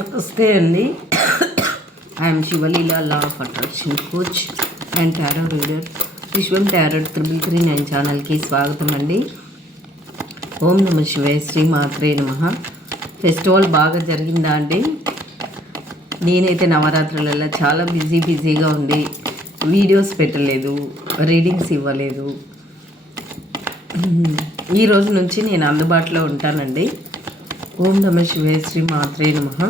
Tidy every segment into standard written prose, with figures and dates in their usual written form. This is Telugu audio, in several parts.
నమస్తే అండి. I'm Sivaleela, law of attraction coach and tarot reader. Vishwam tarot 3339 ఛానల్కి స్వాగతం అండి. ఓం నమ శివాయ, శ్రీ మాత్రే నమః. ఫెస్టివల్ బాగా జరిగిందా అండి? నేనైతే నవరాత్రులలో చాలా బిజీగా ఉండి వీడియోస్ పెట్టలేదు, రీడింగ్స్ ఇవ్వలేదు. ఈ రోజు నుంచి నేను అందుబాటులో ఉంటానండి. ఓం నమ శివాయ, శ్రీ మాత్రే నమః.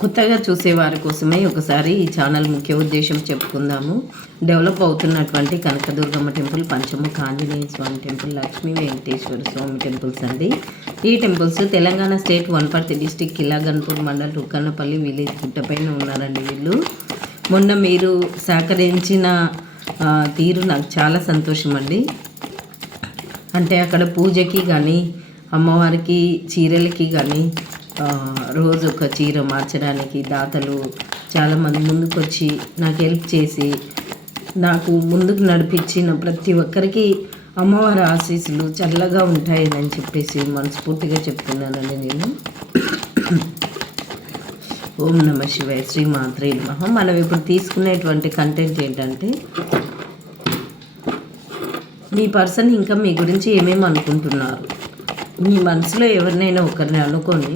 కొత్తగా చూసేవారి కోసమే ఒకసారి ఈ ఛానల్ ముఖ్య ఉద్దేశం చెప్పుకుందాము. డెవలప్ అవుతున్నటువంటి Kanakadurgamma temple, Panchamukha Anjaneya Swamy temple, Lakshmi Venkateswara Swamy temples అండి. ఈ temples Telangana state Wanaparthy district Kilaganpur mandal Rukkannapalli village గుట్టపైన ఉన్నారండి వీళ్ళు. మొన్న మీరు సహకరించిన తీరు నాకు చాలా సంతోషం అండి. అంటే అక్కడ పూజకి కానీ అమ్మవారికి చీరలకి కానీ రోజు ఒక చీర మార్చడానికి దాతలు చాలామంది ముందుకు వచ్చి నాకు హెల్ప్ చేసి నాకు ముందుకు నడిపించిన ప్రతి ఒక్కరికి అమ్మవారి ఆశీస్సులు చల్లగా ఉంటాయని చెప్పేసి మనస్ఫూర్తిగా చెప్తున్నానండి నేను. ఓం నమ శివాయ, శ్రీ మాత్రే నమః. మనం ఇప్పుడు తీసుకునేటువంటి కంటెంట్ ఏంటంటే, మీ పర్సన్ ఇంకా మీ గురించి ఏమేమి అనుకుంటున్నారు. మీ మనసులో ఎవరినైనా ఒకరిని అనుకోండి.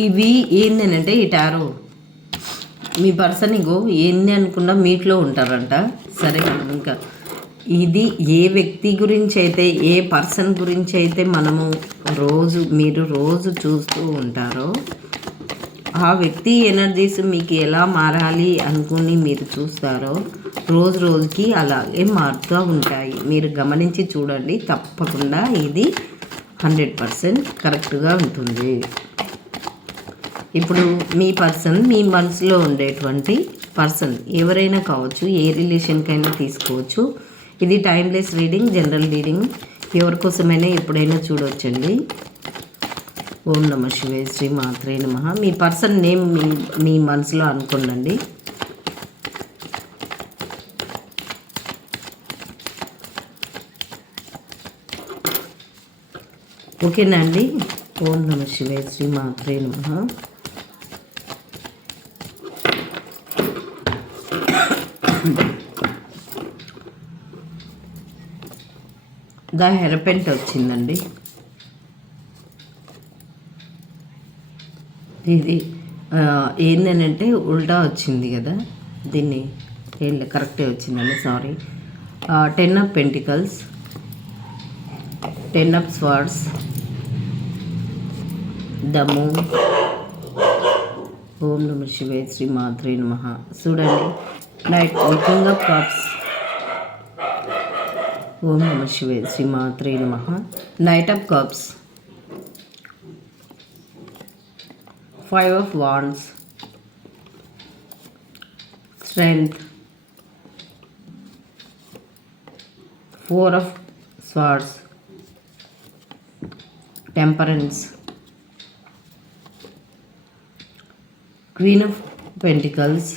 ఇవి ఏంటంటే ఈ టారో మీ పర్సన్ ఇగో ఏంది అనుకున్నా మీట్లో ఉంటారంట. సరే, ఇంకా ఇది ఏ వ్యక్తి గురించి అయితే, ఏ పర్సన్ గురించి అయితే మనము మీరు రోజు చూస్తూ ఉంటారో ఆ వ్యక్తి ఎనర్జీస్ మీకు ఎలా మారాలి అనుకుని మీరు చూస్తారో రోజుకి అలాగే మారుతూ ఉంటాయి. మీరు గమనించి చూడండి, తప్పకుండా ఇది 100% కరెక్ట్గా ఉంటుంది. ఇప్పుడు మీ పర్సన్, మీ మనసులో ఉండేటువంటి పర్సన్ ఎవరైనా కావచ్చు, ఏ రిలేషన్కైనా తీసుకోవచ్చు. ఇది టైమ్లెస్ రీడింగ్, జనరల్ రీడింగ్, ఎవరికోసమైనా ఎప్పుడైనా చూడవచ్చండి. ఓం నమ శివాయ, శ్రీ మాత్రే నమః. మీ పర్సన్ నేమ్ మీ మనసులో అనుకోండి. ఓకేనా అండి? ఓం నమ శివాయ, శ్రీ మాత్రే నమః. ద హెరపెంట్ వచ్చిందండి. ఇది ఏంటంటే ఉల్టా వచ్చింది కదా, దీన్ని కరెక్టే వచ్చిందండి, sorry. 10 of pentacles, 10 of swords, the moon. ఓం నమ శివాయ, శ్రీ మాత్రే నమః. చూడండి, నైట్ కింగ్ ఆఫ్ కప్స్. ఓం నమ శివాయ, శ్రీ మాత్రే నమః. Knight of cups, 5 of wands, strength, 4 of swords, temperance, queen of pentacles,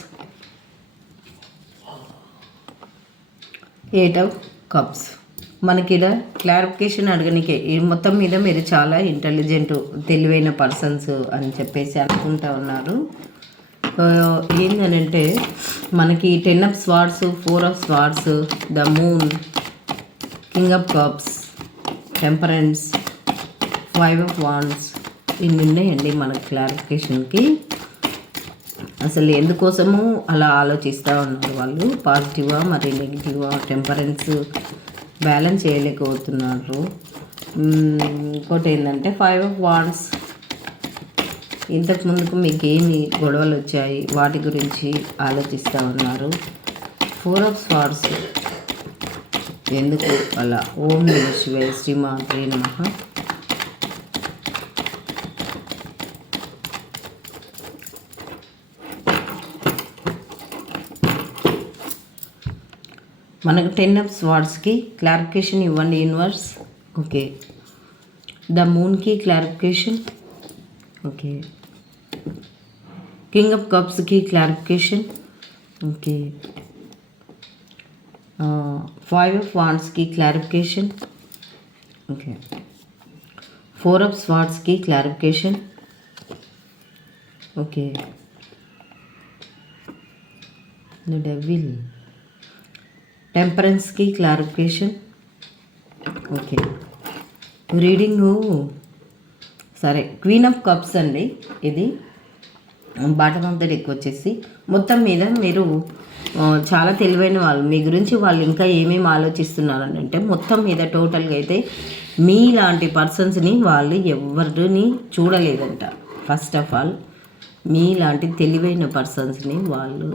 8 of cups. మనకి ఇలా క్లారిఫికేషన్ అడగనికే మొత్తం మీద మీరు చాలా ఇంటెలిజెంట్, తెలివైన పర్సన్స్ అని చెప్పేసి అనుకుంటా ఉన్నారు. ఏంటంటే మనకి 10 of swords, 4 of swords, the moon, king of cups, temperance, 5 of wands, ఇన్ని ఉన్నాయండి మనకి క్లారిఫికేషన్కి. అసలు ఎందుకోసము అలా ఆలోచిస్తూ ఉన్నారు వాళ్ళు, పాజిటివా మరి నెగిటివా, టెంపరెన్స్ బ్యాలెన్స్ చేయలేకపోతున్నారు. ఇంకోటి ఏంటంటే 5 ఆఫ్ వాండ్స్, ఇంతకు ముందుకు మీకు ఏమి గొడవలు వచ్చాయి వాటి గురించి ఆలోచిస్తూ ఉన్నారు. 4 ఆఫ్ స్వార్డ్స్, ఎందుకు అలా. ఓం నమ శివాయ, శ్రీ మాత్రే నమః. మనకు 10 ఆఫ్ స్వార్డ్స్కి క్లారిఫికేషన్ ఇవ్వండి యూనివర్స్. ఓకే, ద మూన్కి క్లారిఫికేషన్. ఓకే, కింగ్ ఆఫ్ కప్స్కి క్లారిఫికేషన్. ఓకే, 5 ఆఫ్ వాండ్స్కి క్లారిఫికేషన్. ఓకే, 4 ఆఫ్ స్వార్డ్స్కి క్లారిఫికేషన్. Okay, the devil. టెంపరెన్స్కి క్లారిఫికేషన్. ఓకే, రీడింగు సరే. క్వీన్ ఆఫ్ కప్స్ అండి ఇది. బాటమ్ ఆఫ్ ద డెక్ వచ్చేసి మొత్తం మీద మీరు చాలా తెలివైన వాళ్ళు. మీ గురించి వాళ్ళు ఇంకా ఏమేమి ఆలోచిస్తున్నారని అంటే మొత్తం మీద టోటల్గా అయితే మీలాంటి పర్సన్స్ని వాళ్ళు ఎవరిని చూడలేదంట. ఫస్ట్ ఆఫ్ ఆల్ మీలాంటి తెలివైన పర్సన్స్ని వాళ్ళు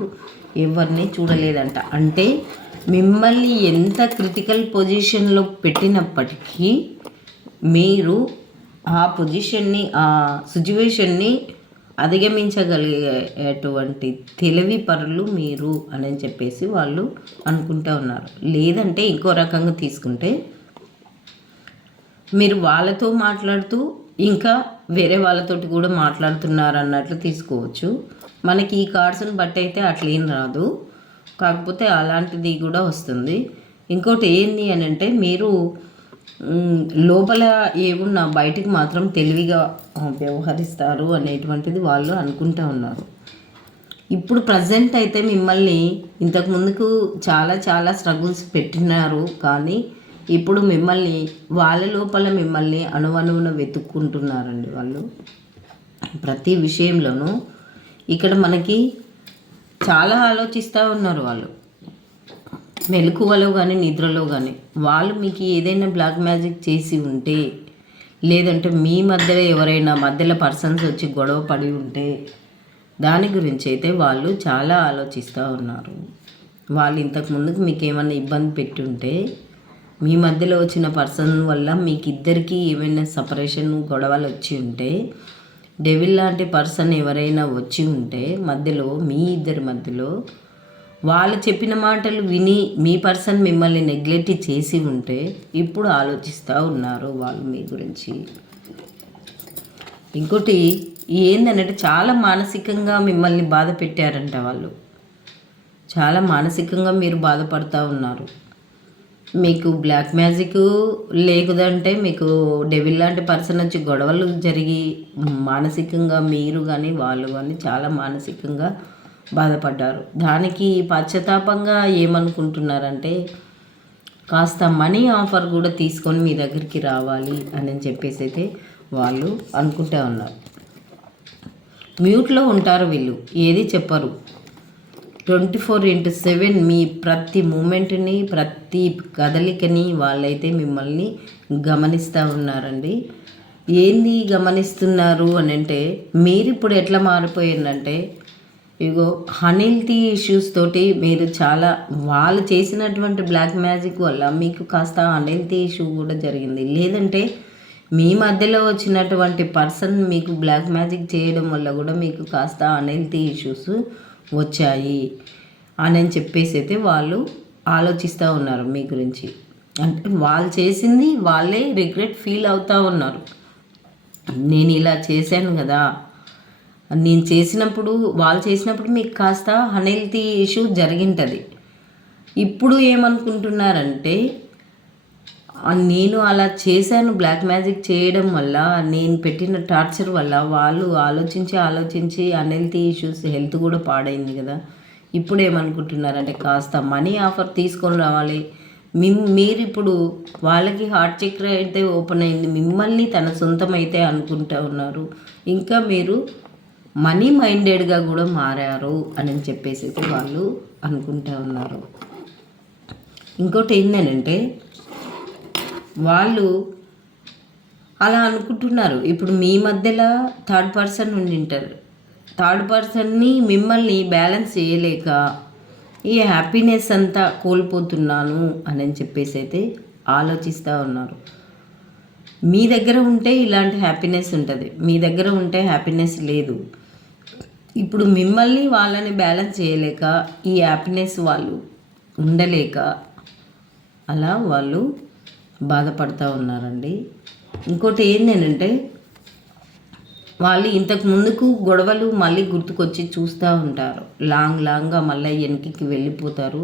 ఎవరిని చూడలేదంట. అంటే మిమ్మల్ని ఎంత క్రిటికల్ పొజిషన్లో పెట్టినప్పటికీ మీరు ఆ పొజిషన్ని, ఆ సిచ్యువేషన్ని అధిగమించగలిగేటువంటి తెలివి పరులు మీరు అని చెప్పేసి వాళ్ళు అనుకుంటూ ఉన్నారు. లేదంటే ఇంకో రకంగా తీసుకుంటే మీరు వాళ్ళతో మాట్లాడుతూ ఇంకా వేరే వాళ్ళతోటి కూడా మాట్లాడుతున్నారు అన్నట్లు తీసుకోవచ్చు. మనకి ఈ కార్డ్స్ని బట్టి అయితే అట్లేం రాదు, కాకపోతే అలాంటిది కూడా వస్తుంది. ఇంకోటి ఏంది అని అంటే మీరు లోపల ఏమున్నా బయటికి మాత్రం తెలివిగా వ్యవహరిస్తారు అనేటువంటిది వాళ్ళు అనుకుంటూ ఉన్నారు. ఇప్పుడు ప్రజెంట్ అయితే మిమ్మల్ని ఇంతకుముందుకు చాలా చాలా స్ట్రగుల్స్ పెట్టినారు, కానీ ఇప్పుడు మిమ్మల్ని వాళ్ళ లోపల మిమ్మల్ని అణువణువున వెతుక్కుంటున్నారండి వాళ్ళు ప్రతి విషయంలోనూ. ఇక్కడ మనకి చాలా ఆలోచిస్తూ ఉన్నారు వాళ్ళు, మెలకువలో కానీ నిద్రలో కానీ. వాళ్ళు మీకు ఏదైనా బ్లాక్ మ్యాజిక్ చేసి ఉంటే, లేదంటే మీ మధ్యలో ఎవరైనా మధ్యలో పర్సన్స్ వచ్చి గొడవ పడి ఉంటే దాని గురించి అయితే వాళ్ళు చాలా ఆలోచిస్తూ ఉన్నారు. వాళ్ళు ఇంతకు ముందుకు మీకు ఏమైనా ఇబ్బంది పెట్టి ఉంటే, మీ మధ్యలో వచ్చిన పర్సన్ వల్ల మీకు ఇద్దరికీ ఏమైనా సపరేషన్ గొడవలు వచ్చి ఉంటే, డెవిల్ లాంటి పర్సన్ ఎవరైనా వచ్చి ఉంటే మధ్యలో, మీ ఇద్దరి మధ్యలో వాళ్ళు చెప్పిన మాటలు విని మీ పర్సన్ మిమ్మల్ని నెగ్లెక్ట్ చేసి ఉంటే ఇప్పుడు ఆలోచిస్తూ ఉన్నారు వాళ్ళు మీ గురించి. ఇంకోటి ఏంటంటే చాలా మానసికంగా మిమ్మల్ని బాధ పెట్టారంట వాళ్ళు. చాలా మానసికంగా మీరు బాధపడుతూ ఉన్నారు. మీకు బ్లాక్ మ్యాజిక్ లేకుదంటే మీకు డెవిల్ లాంటి పర్సన్ వచ్చి గొడవలు జరిగి మానసికంగా మీరు కానీ వాళ్ళు కానీ చాలా మానసికంగా బాధపడ్డారు. దానికి పశ్చాత్తాపంగా ఏమనుకుంటున్నారంటే కాస్త మనీ ఆఫర్ కూడా తీసుకొని మీ దగ్గరికి రావాలి అని చెప్పేసి అయితే వాళ్ళు అనుకుంటూ ఉన్నారు. మ్యూట్లో ఉంటారు వీళ్ళు, ఏది చెప్పరు. 24/7 మీ ప్రతి మూమెంట్ని, ప్రతి కదలికని వాళ్ళైతే మిమ్మల్ని గమనిస్తూ ఉన్నారండి. ఏంది గమనిస్తున్నారు అని అంటే మీరు ఇప్పుడు ఎట్లా మారిపోయిందంటే, ఇగో అన్‌హెల్తీ ఇష్యూస్ తోటి మీరు చాలా, వాళ్ళు చేసినటువంటి బ్లాక్ మ్యాజిక్ వల్ల మీకు కాస్త అన్‌హెల్తీ ఇష్యూ కూడా జరిగింది. లేదంటే మీ మధ్యలో వచ్చినటువంటి పర్సన్ మీకు బ్లాక్ మ్యాజిక్ చేయడం వల్ల కూడా మీకు కాస్త అన్‌హెల్తీ ఇష్యూస్ వచ్చాయి అని చెప్పేసి అయితే వాళ్ళు ఆలోచిస్తూ ఉన్నారు మీ గురించి. అంటే వాళ్ళు చేసింది వాళ్ళే రిగ్రెట్ ఫీల్ అవుతూ ఉన్నారు. నేను ఇలా చేశాను కదా, నేను చేసినప్పుడు, వాళ్ళు చేసినప్పుడు మీకు కాస్త అన్‌హెల్తీ ఇష్యూ జరిగింటుంది. ఇప్పుడు ఏమనుకుంటున్నారంటే నేను అలా చేశాను, బ్లాక్ మ్యాజిక్ చేయడం వల్ల, నేను పెట్టిన టార్చర్ వల్ల వాళ్ళు ఆలోచించి అన్‌హెల్తీ ఇష్యూస్, హెల్త్ కూడా పాడైంది కదా. ఇప్పుడు ఏమనుకుంటున్నారంటే కాస్త మనీ ఆఫర్ తీసుకొని రావాలి. మీరు ఇప్పుడు వాళ్ళకి హార్ట్ చక్ర అయితే ఓపెన్ అయింది, మిమ్మల్ని తన సొంతం అయితే అనుకుంటూ ఉన్నారు. ఇంకా మీరు మనీ మైండెడ్గా కూడా మారారు అని చెప్పేసి వాళ్ళు అనుకుంటూ ఉన్నారు. ఇంకోటి ఏంటంటే వాళ్ళు అలా అనుకుంటున్నారు. ఇప్పుడు మీ మధ్యలో థర్డ్ పర్సన్ ఉండింటారు. థర్డ్ పర్సన్ని మిమ్మల్ని బ్యాలెన్స్ చేయలేక ఈ హ్యాపీనెస్ అంతా కోల్పోతున్నాను అని చెప్పేసి అయితే ఆలోచిస్తూ ఉన్నారు. మీ దగ్గర ఉంటే ఇలాంటి హ్యాపీనెస్ ఉంటుంది, మీ దగ్గర ఉంటే హ్యాపీనెస్ లేదు. ఇప్పుడు మిమ్మల్ని వాళ్ళని బ్యాలెన్స్ చేయలేక, ఈ హ్యాపీనెస్ వాళ్ళు ఉండలేక అలా వాళ్ళు బాధపడుతూ ఉన్నారండి. ఇంకోటి ఏంటంటే వాళ్ళు ఇంతకు ముందుకు గొడవలు మళ్ళీ గుర్తుకొచ్చి చూస్తూ ఉంటారు. లాంగ్గా మళ్ళీ వెనక్కి వెళ్ళిపోతారు.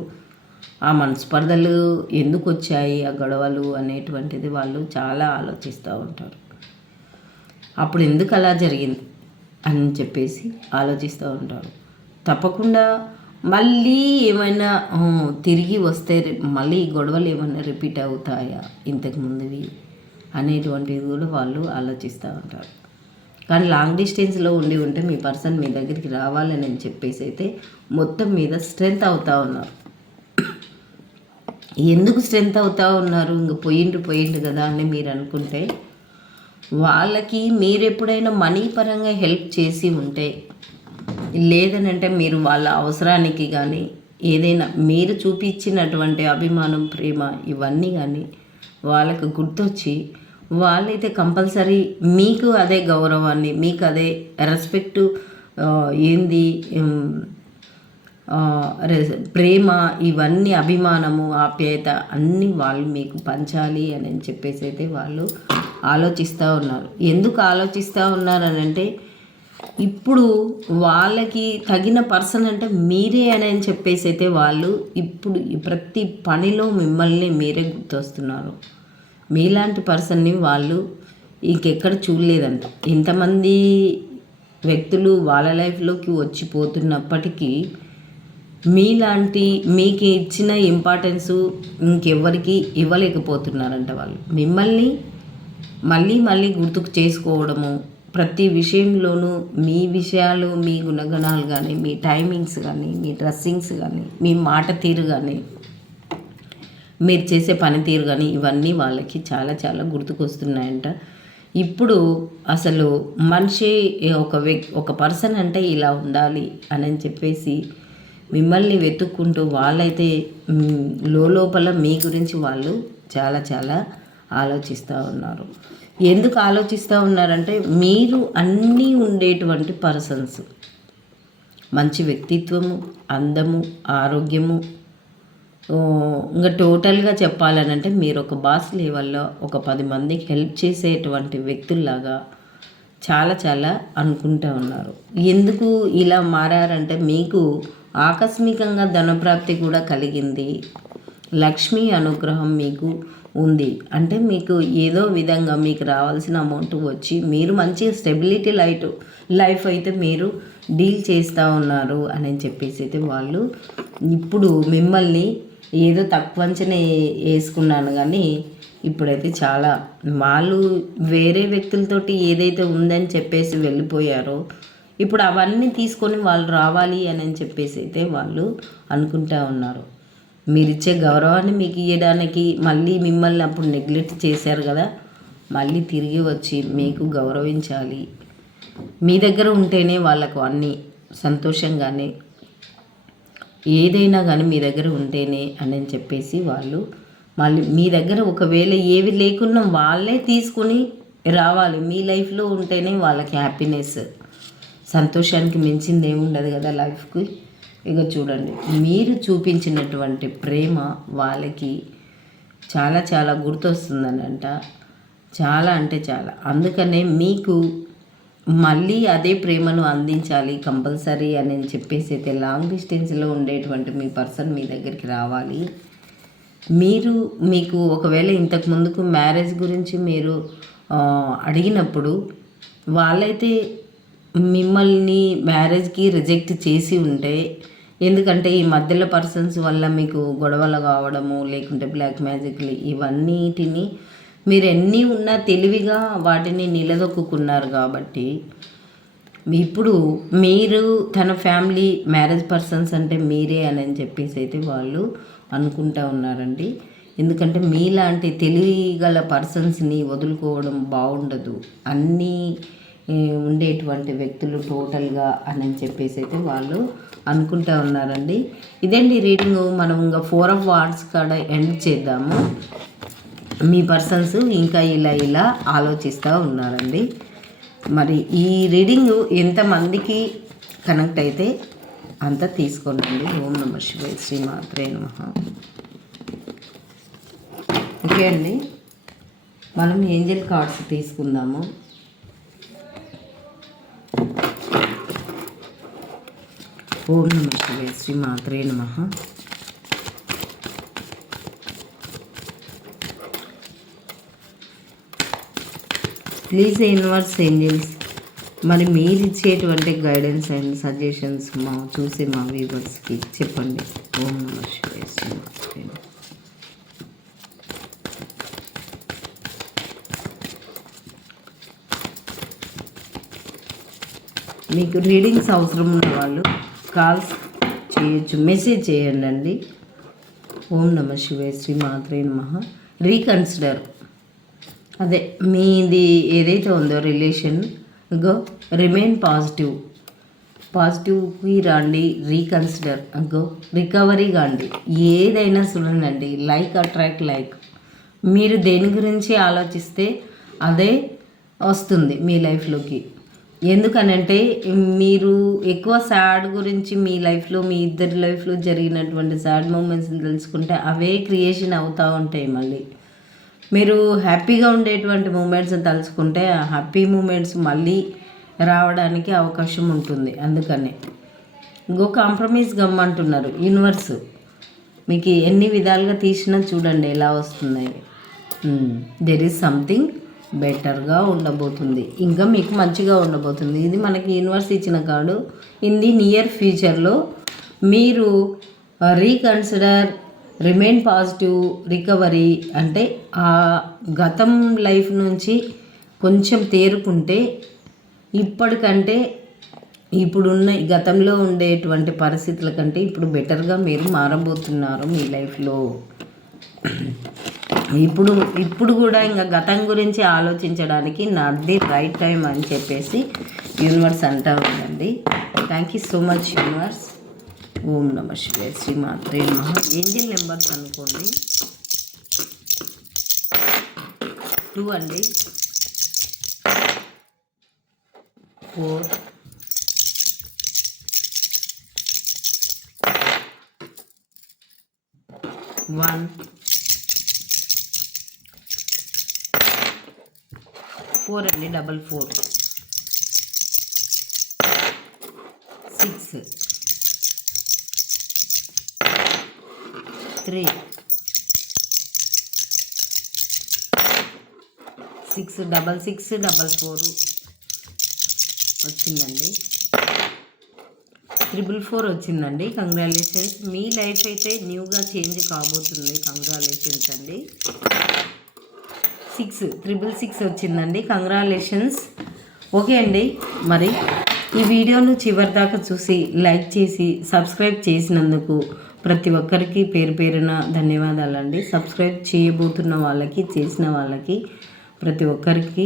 ఆ మనస్పర్ధలు ఎందుకు వచ్చాయి, ఆ గొడవలు అనేటువంటిది వాళ్ళు చాలా ఆలోచిస్తూ ఉంటారు. అప్పుడు ఎందుకు అలా జరిగింది అని చెప్పేసి ఆలోచిస్తూ ఉంటారు. తప్పకుండా మళ్ళీ ఏమైనా తిరిగి వస్తే మళ్ళీ గొడవలు ఏమైనా రిపీట్ అవుతాయా ఇంతకు ముందువి అనేటువంటిది కూడా వాళ్ళు ఆలోచిస్తూ ఉంటారు. కానీ లాంగ్ డిస్టెన్స్లో ఉంటే మీ పర్సన్ మీ దగ్గరికి రావాలని చెప్పేసి అయితే మొత్తం మీద స్ట్రెంత్ అవుతూ ఉన్నారు. ఎందుకు స్ట్రెంత్ అవుతూ ఉన్నారు? ఇంక పోయిండు కదా అని మీరు అనుకుంటే, వాళ్ళకి మీరు ఎప్పుడైనా మనీ పరంగా హెల్ప్ చేసి ఉంటే, లేదనంటే మీరు వాళ్ళ అవసరానికి కానీ ఏదైనా మీరు చూపించినటువంటి అభిమానం, ప్రేమ ఇవన్నీ కానీ వాళ్ళకు గుర్తొచ్చి వాళ్ళైతే కంపల్సరీ మీకు అదే గౌరవాన్ని, మీకు అదే రెస్పెక్టు, ఏంది ప్రేమ, ఇవన్నీ అభిమానము, ఆప్యాయత అన్నీ వాళ్ళు మీకు పంచాలి అని చెప్పేసి అయితే వాళ్ళు ఆలోచిస్తూ ఉన్నారు. ఎందుకు ఆలోచిస్తూ ఉన్నారనంటే, ఇప్పుడు వాళ్ళకి తగిన పర్సన్ అంటే మీరే అని చెప్పేసి అయితే వాళ్ళు ఇప్పుడు ప్రతి పనిలో మిమ్మల్ని మీరే గుర్తొస్తున్నారు. మీలాంటి పర్సన్ని వాళ్ళు ఇంకెక్కడ చూడలేదంట. ఇంతమంది వ్యక్తులు వాళ్ళ లైఫ్లోకి వచ్చిపోతున్నప్పటికీ మీలాంటి మీకు ఇచ్చిన ఇంపార్టెన్సు ఇంకెవ్వరికి ఇవ్వలేకపోతున్నారంట. వాళ్ళు మిమ్మల్ని మళ్ళీ గుర్తుకు చేసుకోవడము, ప్రతి విషయంలోనూ మీ విషయాలు, మీ గుణగణాలు కానీ, మీ టైమింగ్స్ కానీ, మీ డ్రెస్సింగ్స్ కానీ, మీ మాట తీరు కానీ, మీరు చేసే పనితీరు కానీ ఇవన్నీ వాళ్ళకి చాలా చాలా గుర్తుకొస్తున్నాయంట. ఇప్పుడు అసలు మనిషి ఒక పర్సన్ అంటే ఇలా ఉండాలి అని చెప్పేసి మిమ్మల్ని వెతుక్కుంటూ వాళ్ళైతే లోపల మీ గురించి వాళ్ళు చాలా చాలా ఆలోచిస్తూ ఉన్నారు. ఎందుకు ఆలోచిస్తూ ఉన్నారంటే, మీరు అన్నీ ఉండేటువంటి పర్సన్స్, మంచి వ్యక్తిత్వము, అందము, ఆరోగ్యము, ఇంకా టోటల్గా చెప్పాలనంటే మీరు ఒక బాస్ లెవెల్లో ఒక 10 మందికి హెల్ప్ చేసేటువంటి వ్యక్తుల్లాగా చాలా చాలా అనుకుంటూ ఉన్నారు. ఎందుకు ఇలా మారారంటే, మీకు ఆకస్మికంగా ధనప్రాప్తి కూడా కలిగింది, లక్ష్మీ అనుగ్రహం మీకు ఉంది. అంటే మీకు ఏదో విధంగా మీకు రావాల్సిన అమౌంట్ వచ్చి మీరు మంచి స్టెబిలిటీ లైఫ్ అయితే మీరు డీల్ చేస్తూ ఉన్నారు అని చెప్పేసి అయితే వాళ్ళు ఇప్పుడు మిమ్మల్ని ఏదో తక్కువంచనే వేసుకున్నాను, కానీ ఇప్పుడైతే చాలా వాళ్ళు వేరే వ్యక్తులతోటి ఏదైతే ఉందని చెప్పేసి వెళ్ళిపోయారో ఇప్పుడు అవన్నీ తీసుకొని వాళ్ళు రావాలి అని చెప్పేసి అయితే వాళ్ళు అనుకుంటూ ఉన్నారు. మీరు ఇచ్చే గౌరవాన్ని మీకు ఇవ్వడానికి మళ్ళీ మిమ్మల్ని అప్పుడు నెగ్లెక్ట్ చేశారు కదా, మళ్ళీ తిరిగి వచ్చి మీకు గౌరవించాలి. మీ దగ్గర ఉంటేనే వాళ్ళకు అన్నీ సంతోషంగానే ఏదైనా కానీ మీ దగ్గర ఉంటేనే అని చెప్పేసి వాళ్ళు మళ్ళీ మీ దగ్గర ఒకవేళ ఏవి లేకున్నా వాళ్ళే తీసుకొని రావాలి. మీ లైఫ్లో ఉంటేనే వాళ్ళకి హ్యాపీనెస్, సంతోషానికి మించింది ఏముండదు కదా లైఫ్కి. ఇక చూడండి, మీరు చూపించినటువంటి ప్రేమ వాళ్ళకి చాలా చాలా గుర్తొస్తుందనంట. చాలా అంటే చాలా. అందుకనే మీకు మళ్ళీ అదే ప్రేమను అందించాలి కంపల్సరీ అని చెప్పేసి అయితే లాంగ్ డిస్టెన్స్లో ఉండేటువంటి మీ పర్సన్ మీ దగ్గరికి రావాలి. మీకు ఒకవేళ ఇంతకు ముందుకు మ్యారేజ్ గురించి మీరు అడిగినప్పుడు వాళ్ళైతే మిమ్మల్ని మ్యారేజ్కి రిజెక్ట్ చేసి ఉంటే, ఎందుకంటే ఈ మధ్యలో పర్సన్స్ వల్ల మీకు గొడవలు కావడము, లేకుంటే బ్లాక్ మ్యాజిక్లు, ఇవన్నిటిని మీరు ఎన్ని ఉన్నా తెలివిగా వాటిని నిలదొక్కున్నారు. కాబట్టి ఇప్పుడు మీరు తన ఫ్యామిలీ మ్యారేజ్ పర్సన్స్ అంటే మీరే అని చెప్పేసి అయితే వాళ్ళు అనుకుంటూ ఉన్నారండి. ఎందుకంటే మీలాంటి తెలివిగల పర్సన్స్ని వదులుకోవడం బాగుండదు. అన్నీ ఉండేటువంటి వ్యక్తులు టోటల్గా అని చెప్పేసి అయితే వాళ్ళు అనుకుంటూ ఉన్నారండి. ఇదండి రీడింగ్. మనం ఇంకా 4 ఆఫ్ వాండ్స్ కాడ ఎండ్ చేద్దాము. మీ పర్సన్స్ ఇంకా ఇలా ఆలోచిస్తూ ఉన్నారండి. మరి ఈ రీడింగ్ ఎంతమందికి కనెక్ట్ అయితే అంత తీసుకోండి. ఓం నమః శివాయ, శ్రీమాత్రే నమః. ఓకే అండి, మనం ఏంజెల్ కార్డ్స్ తీసుకుందాము. ఓం నమః శివాయ, శ్రీమాత్రే నమః. ప్లీజ్ యూనివర్స్ ఏంజల్స్, మరి మీరు ఇచ్చేటువంటి గైడెన్స్ అండ్ సజెషన్స్ చూసే మా వ్యూవర్స్కి చెప్పండి. ఓం నమః శివాయ. మీకు రీడింగ్స్ అవసరం ఉన్న వాళ్ళు కాల్స్ చేయొచ్చు, మెసేజ్ చేయండి. ఓం నమః శివాయ. శ్రీమాత్రే నమః. రీకన్సిడర్, అదే మీది ఏదైతే ఉందో రిలేషన్ గో రిమైన్ పాజిటివ్కి రండి. రీకన్సిడర్ గో రికవరీ కాండి. ఏదైనా చూడండి, లైక్ అట్రాక్ట్ లైక్. మీరు దేని గురించి ఆలోచిస్తే అదే వస్తుంది మీ లైఫ్లోకి. ఎందుకనంటే మీరు ఎక్కువ సాడ్ గురించి మీ లైఫ్లో, మీ ఇద్దరి లైఫ్లో జరిగినటువంటి సాడ్ మూమెంట్స్ని తెలుసుకుంటే అవే క్రియేషన్ అవుతూ ఉంటాయి. మళ్ళీ మీరు హ్యాపీగా ఉండేటువంటి మూమెంట్స్ని తలుచుకుంటే ఆ హ్యాపీ మూమెంట్స్ మళ్ళీ రావడానికి అవకాశం ఉంటుంది. అందుకనే ఇంకో కాంప్రమైజ్ గమ్మంటున్నారు యూనివర్స్. మీకు ఎన్ని విధాలుగా తీసినా చూడండి ఎలా వస్తున్నాయి. దెర్ ఈజ్ సంథింగ్ బెటర్గా ఉండబోతుంది, ఇంకా మీకు మంచిగా ఉండబోతుంది. ఇది మనకి యూనివర్స్ ఇచ్చిన కార్డు. ఇన్ ది నియర్ ఫ్యూచర్లో మీరు రీకన్సిడర్, రిమైన్ పాజిటివ్, రికవరీ అంటే ఆ గతం లైఫ్ నుంచి కొంచెం తేరుకుంటే ఇప్పటికంటే ఇప్పుడున్న గతంలో ఉండేటువంటి పరిస్థితుల కంటే ఇప్పుడు బెటర్గా మీరు మారబోతున్నారు మీ లైఫ్లో. ఇప్పుడు కూడా ఇంకా గతం గురించి ఆలోచించడానికి నాట్ ది రైట్ టైం అని చెప్పేసి యూనివర్స్ అంటూ ఉందండి. Thank you so much universe. ఓం నమః శివాయ. శ్రీమాత్రే నమః. ఏంజల్ నెంబర్స్ అనుకోండి 2 అండి, 4, 1, 4 అండి, 4, 6, 3, 6, 6, 4 వచ్చిందండి. 444 వచ్చిందండి. కంగ్రాచులేషన్స్. మీ లైఫ్ అయితే న్యూగా చేంజ్ కాబోతుంది. కంగ్రాచులేషన్స్ అండి. 6 వచ్చిందండి. కంగ్రాచులేషన్స్. ఓకే అండి, మరి ఈ వీడియోను చివరి దాకా చూసి లైక్ చేసి సబ్స్క్రైబ్ చేసినందుకు ప్రతి ఒక్కరికి పేరు పేరున ధన్యవాదాలండి. సబ్స్క్రైబ్ చేయబోతున్న వాళ్ళకి, చేసిన వాళ్ళకి ప్రతి ఒక్కరికి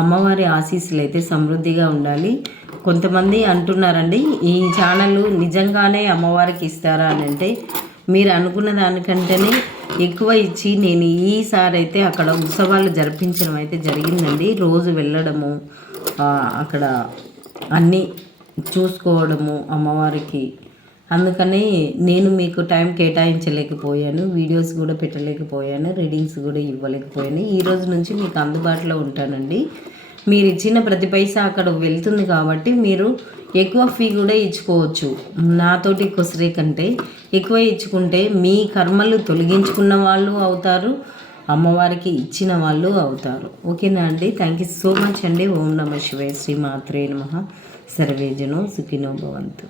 అమ్మవారి ఆశీస్సులు అయితే సమృద్ధిగా ఉండాలి. కొంతమంది అంటున్నారండి, ఈ ఛానల్ నిజంగానే అమ్మవారికి ఇస్తారా అని. అంటే మీరు అనుకున్న దానికంటేనే ఎక్కువ ఇచ్చి నేను ఈసారి అయితే అక్కడ ఉత్సవాలు జరిపించడం అయితే జరిగిందండి. రోజు వెళ్ళడము, అక్కడ అన్నీ చూసుకోవడము అమ్మవారికి. అందుకని నేను మీకు టైం కేటాయించలేకపోయాను, వీడియోస్ కూడా పెట్టలేకపోయాను, రీడింగ్స్ కూడా ఇవ్వలేకపోయాను. ఈ రోజు నుంచి మీకు అందుబాటులో ఉంటానండి. మీరు ఇచ్చిన ప్రతి పైసా అక్కడ వెళ్తుంది కాబట్టి మీరు ఎక్కువ ఫీ కూడా ఇచ్చుకోవచ్చు. నాతోటి కొసరే కంటే ఎక్కువ ఇచ్చుకుంటే మీ కర్మలు తొలగించుకున్న వాళ్ళు అవుతారు, అమ్మవారికి ఇచ్చిన వాళ్ళు అవుతారు. ఓకేనా అండి? థ్యాంక్ యూ సో మచ్ అండి. ఓం నమః శివాయ. శ్రీమాత్రే నమః. సర్వేజనో సుఖినో భవంతు.